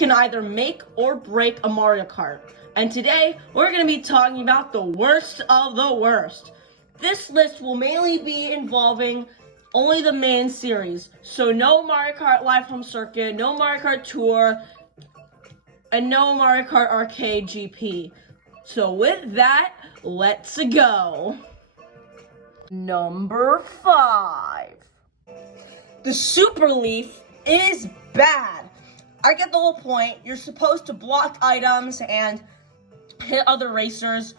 can either make or break a Mario Kart. And today, we're going to be talking about the worst of the worst. This list will mainly be involving only the main series. So no Mario Kart Live Home Circuit, no Mario Kart Tour, and no Mario Kart Arcade GP. So with that, let's go. Number 5. The Super Leaf is bad. I get the whole point. You're supposed to block items and hit other racers,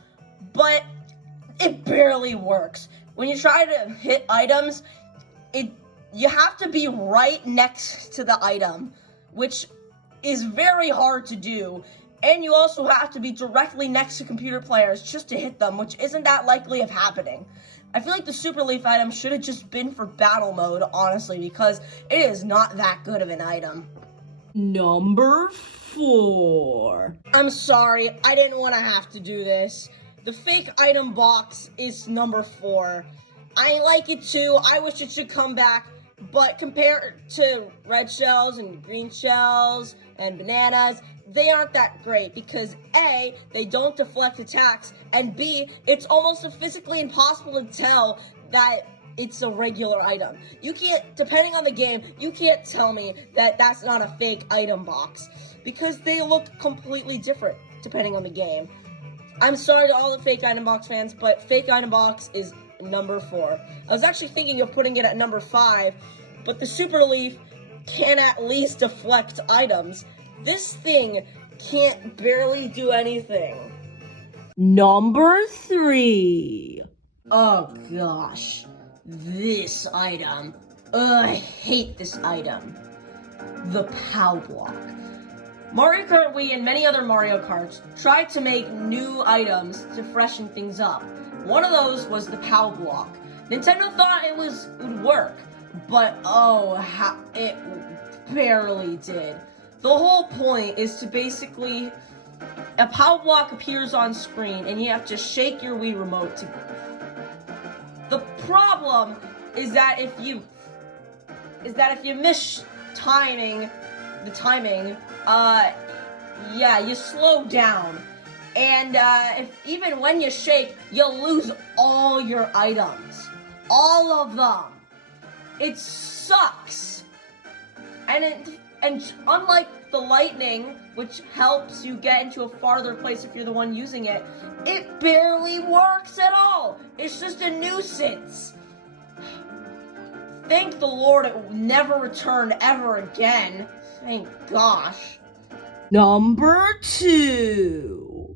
but it barely works. When you try to hit items, you have to be right next to the item, which is very hard to do. And you also have to be directly next to computer players just to hit them, which isn't that likely of happening. I feel like the Super Leaf item should have just been for battle mode, honestly, because it is not that good of an item. Number 4. I'm sorry, I didn't want to have to do this. The fake item box is number 4. I like it too. I wish it should come back, but compared to red shells and green shells and bananas, they aren't that great because A, they don't deflect attacks, and B, it's almost physically impossible to tell that it's a regular item. You can't, depending on the game, you can't tell me that that's not a fake item box because they look completely different depending on the game. I'm sorry to all the fake item box fans, but fake item box is number 4. I was actually thinking of putting it at number 5, but the Super Leaf can at least deflect items. This thing can't barely do anything. Number 3. Oh gosh, this item. I hate this item. The POW block. Mario Kart Wii and many other Mario Karts tried to make new items to freshen things up. One of those was the POW block. Nintendo thought it would work, but it barely did. The whole point is to basically, a POW block appears on screen and you have to shake your Wii remote to. The problem is that if you miss the timing, you slow down. And even when you shake, you'll lose all your items. All of them. It sucks. And unlike the lightning, which helps you get into a farther place if you're the one using it, it barely works at all. It's just a nuisance. Thank the Lord it never returned ever again. Thank gosh. Number 2.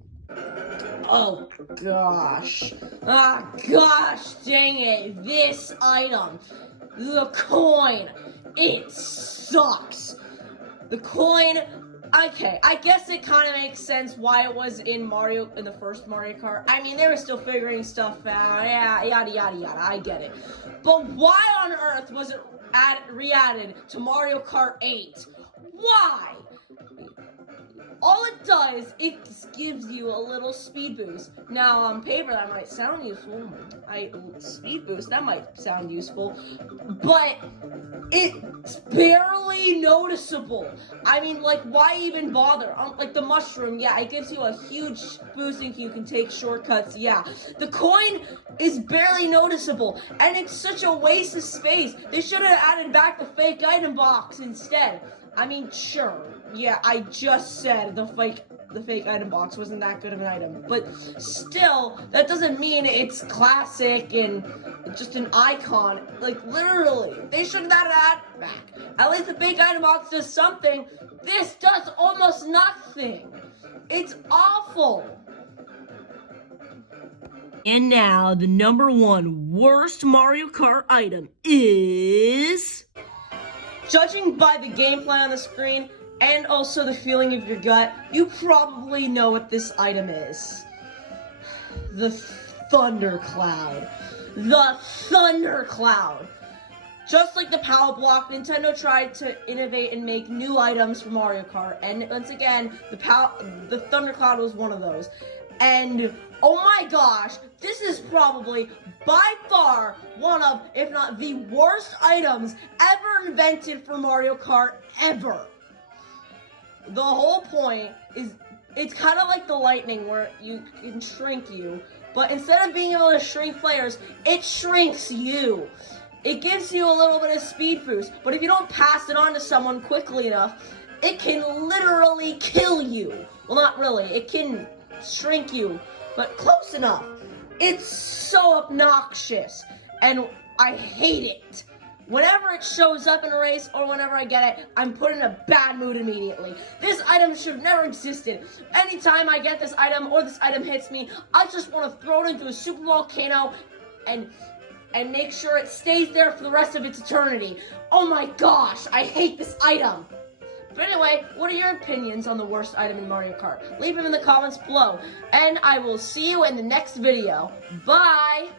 Oh gosh. Gosh dang it. This item. The coin. It sucks. The coin, okay, I guess it kind of makes sense why it was in the first Mario Kart. I mean, they were still figuring stuff out, yeah, yada, yada, yada, I get it. But why on earth was it re-added to Mario Kart 8? Why? All it does, it gives you a little speed boost. Now, on paper, that might sound useful. Speed boost, that might sound useful. But it's barely noticeable. I mean, like, why even bother? Like the mushroom, yeah, it gives you a huge boost and you can take shortcuts, yeah. The coin is barely noticeable, and it's such a waste of space. They should have added back the fake item box instead. I mean, sure, yeah, I just said the fake item box wasn't that good of an item, but still, that doesn't mean it's classic and just an icon. Like, literally, they should have added that back. At least the fake item box does something. This does almost nothing. It's awful. And now, the number 1 worst Mario Kart item is... Judging by the gameplay on the screen, and also the feeling of your gut, you probably know what this item is. The Thundercloud. The Thundercloud! Just like the POW block, Nintendo tried to innovate and make new items for Mario Kart, and once again, the Thundercloud was one of those. And oh my gosh, this is probably by far one of, if not the worst items ever invented for Mario Kart ever. The whole point is, it's kind of like the lightning where you can shrink you, but instead of being able to shrink players, it shrinks you. It gives you a little bit of speed boost, but if you don't pass it on to someone quickly enough, it can literally kill you. Well, not really. It can shrink you, but close enough. It's so obnoxious, and I hate it. Whenever it shows up in a race or whenever I get it, I'm put in a bad mood immediately. This item should have never existed. Anytime I get this item or this item hits me, I just want to throw it into a super volcano and make sure it stays there for the rest of its eternity. Oh my gosh, I hate this item. But anyway, what are your opinions on the worst item in Mario Kart? Leave them in the comments below, and I will see you in the next video. Bye!